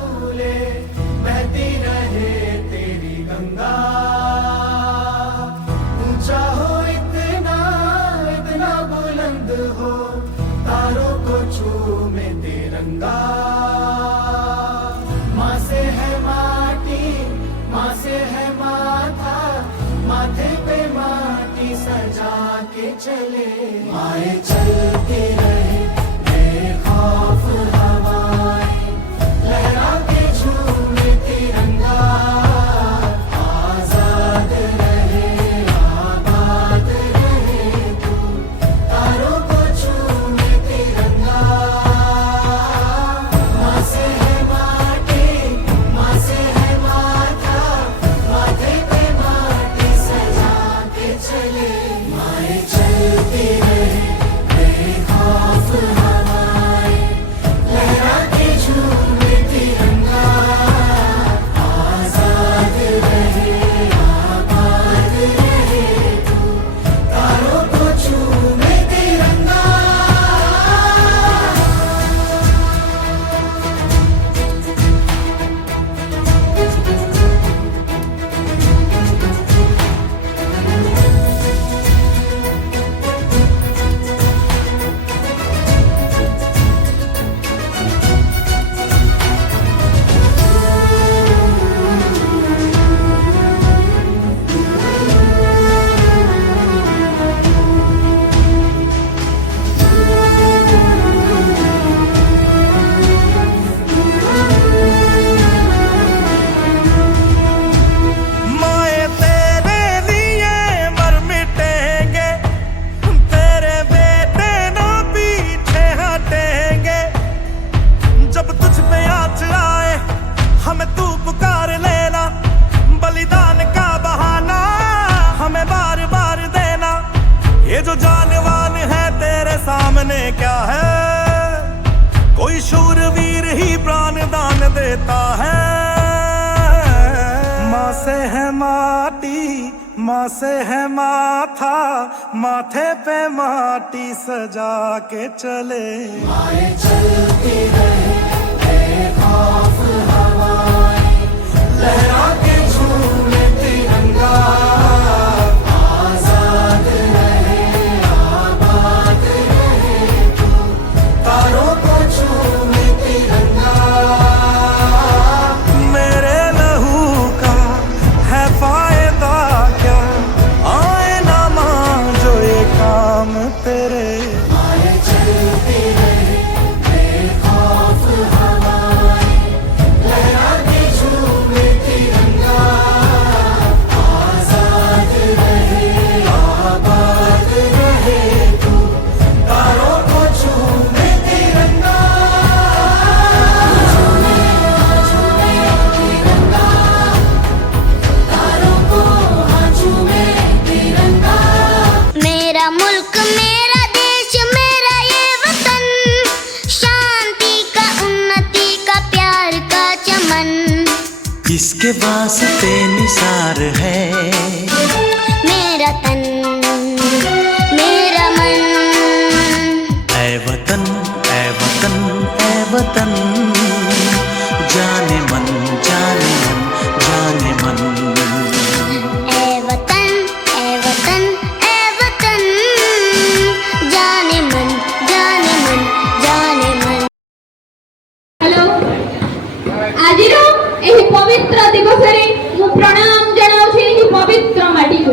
झूले, बहती रहे तेरी गंगा। ऊंचा हो इतना, इतना बुलंद हो, तारों को चूमे तिरंगा। माँ से है माटी, माँ से है माथा, माथे पे माटी सजा के चले। माए चलती रहे बेखौफ हवाएं, लहरा के झूमे तिरंगा। आजाद रहे आबाद रहे तू, तारों को चूमे तिरंगा। माँ से है माटी, माँ से है माथा, माथे पे माटी सजा के चले। माए चलती रहे बेखौफ हवाएं, लहरा के झूमे तिरंगा। आजाद रहे आबाद रहे तू, तारों को चूमे तिरंगा। माए तेरे लिए मर मिटेंगे, तेरे बेटे ना पीछे हटेंगे। जब तुझ पे आँच आए हमें तू पुकार लेना, बलिदान का बहाना हमें बार बार देना। ये जो जानवान है तेरे सामने क्या है, कोई शूरवीर ही प्राण दान देता है। माँ से है माटी, माँ से है माथा, माथे पे माटी सजा के चले। माए चलती रहे बेखौफ हवाएं, लहरा के झूमे तिरंगा। आजाद रहे आबाद रहे तू, तारों को चूमे तिरंगा। मेरे लहू का है फायदा क्या, आए ना मां जो ये काम तेरे। माए चलती रहे बेखौफ हवाएं, लहरा के झूमे तिरंगा। आजाद रहे आबाद रहे तू, तारों को चूमे तिरंगा। झूमे तिरंगा, तारों को हाँ चूमे तिरंगा। मेरा मुल्क मेरा देश मेरा ये वतन, शांति का उन्नति का प्यार का चमन। इसके वास्ते निसार है मेरा तन मेरा मन, ऐ वतन ऐ वतन ऐ वतन। जाने मन जाने मन जाने मन। ए वतन ए वतन ए वतन, जाने मन जाने मन जाने मन। हेलो, आजिर ଏହି ପବିତ୍ର ଦିବସରେ ମୁଁ ପ୍ରଣାମ ଜଣାଉଛି ଏହି ପବିତ୍ର ମାଟିକୁ,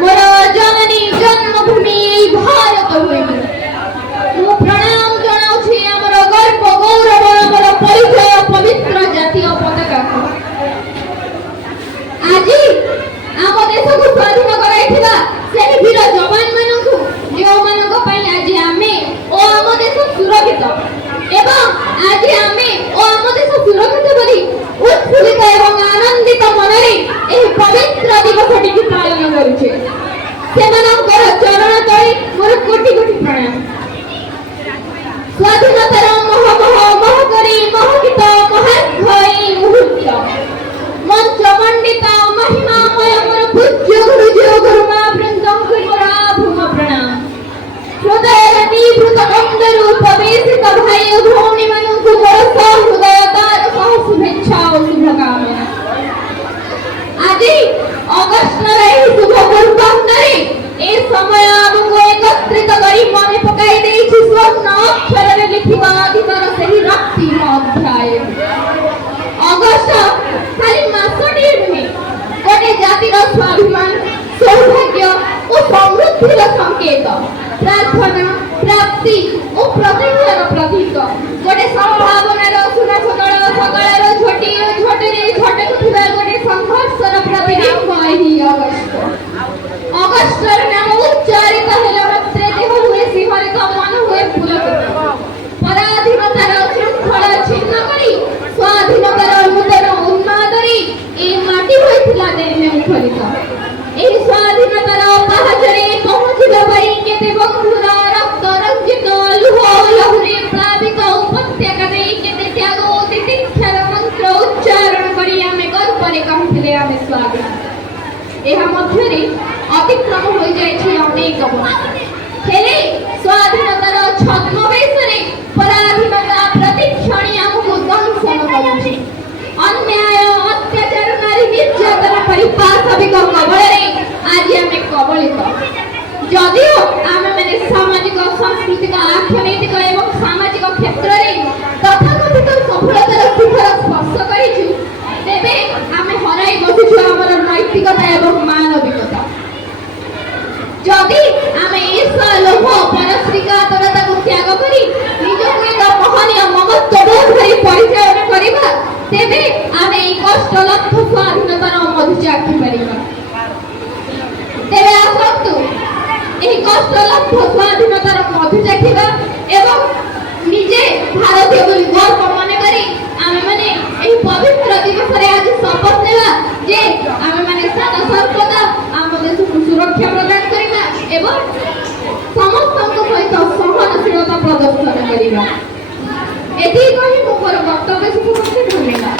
ମୋର ଜନନୀ ଜନ୍ମଭୂମି ଏହି ଭାରତ ଭୂମି। ମୁଁ ପ୍ରଣାମ ଜଣାଉଛି ଆମର ଗର୍ବ ଗୌରବ ଆମର ପରିଚୟ ପବିତ୍ର ଜାତୀୟ ପତାକାକୁ। ଆଜି ଆମ ଦେଶକୁ ସ୍ୱାଧୀନ କରାଇଥିବା ସେହି ବୀର ଯବାନମାନଙ୍କୁ, ଯେଉଁମାନଙ୍କ ପାଇଁ ଆଜି ଆମେ ଓ ଆମ ଦେଶ ସୁରକ୍ଷିତ, ଏବଂ ଆଜି ଆମେ ଓ ଆମ ଦେଶ ସୁରକ୍ଷିତ ବୋଲି ଉତ୍ଫୁଲ୍ଲିତ ଏବଂ ଆନନ୍ଦିତ ମନରେ ଏହି ପବିତ୍ର ଦିବସଟିକୁ ପାଳନ କରୁଛେ। ସେମାନଙ୍କର ଚରଣ ତଳେ ମୋର କୋଟି କୋଟି ପ୍ରଣାମ। ସ୍ୱାଧୀନତାର ମହ ମହ ମହକରି ମହକିତ ମହାର୍ଘ ଏହି ମୁହୂର୍ତ୍ତ, ମଞ୍ଚ ମଣ୍ଡିତ ମହିମାମୟ ମୋର ପୂଜ୍ୟ ଗୁରୁ ମହାବୃନ୍ଦଙ୍କୁ ମୋର ଆଭୂମ ପ୍ରଣାମ। ହୃଦୟର ନିଭୃତ ଅନ୍ତରୁ ପ୍ରବେଶିତ ଭାଇ ଓ ଭଉଣୀମାନଙ୍କୁ ମୋର ସହୃଦୟତାର ସହ ବୁଦ୍ଧିର ସଂକେତ, ପ୍ରାର୍ଥନା, ପ୍ରାପ୍ତି ଓ ପ୍ରତୀକ୍ଷାର ପ୍ରତୀକ। ଗୋଟେ ସମ୍ଭାବନାର ସୁର ସକାଳର ଝୋଟି ଓ ଝୋଟିରେ ଝଟକୁଥିବା ଗୋଟେ ସଂଘର୍ଷର ପ୍ରତିବିମ୍ବ ଏହି ଅଗଷ୍ଟ। ଅଗଷ୍ଟର ନାମ ଉଚ୍ଚାରିତ ହେଲା ମାତ୍ରେ ଦେହ ହୁଏ ଶିହରିତ, ମନ ହୁଏ ପୁଲକିତ। ପରାଧୀନତାର ଶୃଙ୍ଖଳ ଛିନ୍ନ କରି ସ୍ୱାଧୀନତାର ନୂତନ ଉନ୍ମାଦରେ ଏ ମାଟି ହୋଇଥିଲା ଦିନେ ମୁଖରିତ। ଏହି ସ୍ୱାଧୀନତାର ପାହାଚରେ ପହଞ୍ଚିବା ପାଇଁ କେତେ ବନ୍ଧୁର ରକ୍ତ ରଞ୍ଜିତ ଲୁହ ଲହୁରେ ପ୍ଳାବିତ ଉପତ୍ୟକା ଦେଇ କେତେ ତ୍ୟାଗ ଓ ତିତିକ୍ଷାର ମନ୍ତ୍ର ଉଚ୍ଚାରଣ କରି ଆମେ ଗର୍ବରେ କହିଥିଲେ ଆମେ ସ୍ୱାଧୀନ। ଏହା ମଧ୍ୟରେ ଅତିକ୍ରମ ହୋଇଯାଇଛି ଅନେକ ବର୍ଷ, ହେଲେ ସ୍ୱାଧୀନତାର ଛଦ୍ମବେଶରେ ପରାଧୀନତା ପ୍ରତିକ୍ଷଣୀ ଆମକୁ ଦଂଶନ କରୁଛି। ଅନ୍ୟାୟ, ଅତ୍ୟାଚାର, ନାରୀ ନିର୍ଯାତନା ପରି ପାଶବିକ କବଳରେ ଆଜି ଆମେ କବଳିତ। ଯଦିଓ ଆମେମାନେ ସାମାଜିକ, ସାଂସ୍କୃତିକ, ଅର୍ଥନୈତିକ ଏବଂ ସାମାଜିକ କ୍ଷେତ୍ରରେ ତଥାକଥିତ ସଫଳତାର ଶିଖର ସ୍ପର୍ଶ କରିଛୁ, ତେବେ ଆମେ ହରାଇ ବସିଛୁ ଆମର ନୈତିକତା ଏବଂ ମାନବିକତା। ଯଦି ଆମେ ଈର୍ଷା, ଲୋଭ, ପରଶ୍ରୀକାତରତାକୁ ତ୍ୟାଗ କରି ନିଜକୁ ଏକ ମହନୀୟ ମମତ୍ୱ ଧରି ପରିଚାଳନା କରିବା, ତେବେ ଆମେ ଏହି କଷ୍ଟଲବ୍ଧ ସ୍ୱାଧୀନତାର ମଧୁ ଚାଖି ପାରିବା। ତେବେ ଆସନ୍ତୁ ଏହି କଷ୍ଟଲବ୍ଧ ସ୍ୱାଧୀନତାର ମଧୁ ଚାଖିବା ଏବଂ ନିଜେ ଭାରତୀୟ ବୋଲି ଗର୍ବ ମନେ କରି ଆମେମାନେ ଏହି ପବିତ୍ର ଦିବସରେ ଆଜି ଶପଥ ନେବା ଯେ ଆମେମାନେ ସଦା ସର୍ବଦା ଆମ ଦେଶକୁ ସୁରକ୍ଷା ପ୍ରଦାନ କରିବା ଏବଂ ସମସ୍ତଙ୍କ ସହିତ ସହନଶୀଳତା ପ୍ରଦର୍ଶନ କରିବା। ଏତିକି କହି ମୁଁ ମୋର ବକ୍ତବ୍ୟ ଶେଷ କରୁଛି। ଧନ୍ୟବାଦ।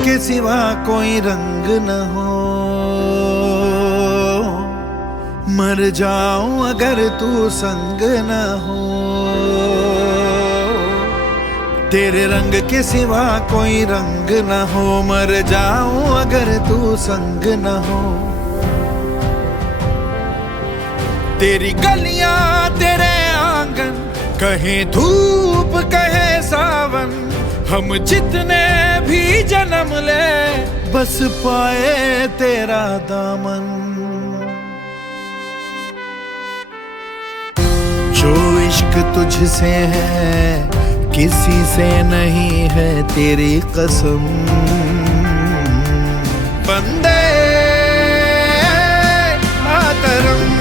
के सिवा कोई रंग न हो, मर जाऊं अगर तू संग न हो। तेरे रंग के सिवा कोई रंग न हो, मर जाऊं अगर तू संग न हो। तेरी गलियां तेरे आंगन, कहे धूप कहे सावन, हम जितने भी जन्म ले बस पाए तेरा दामन। जो इश्क तुझसे है किसी से नहीं है तेरी कसम। बंदे मातरम।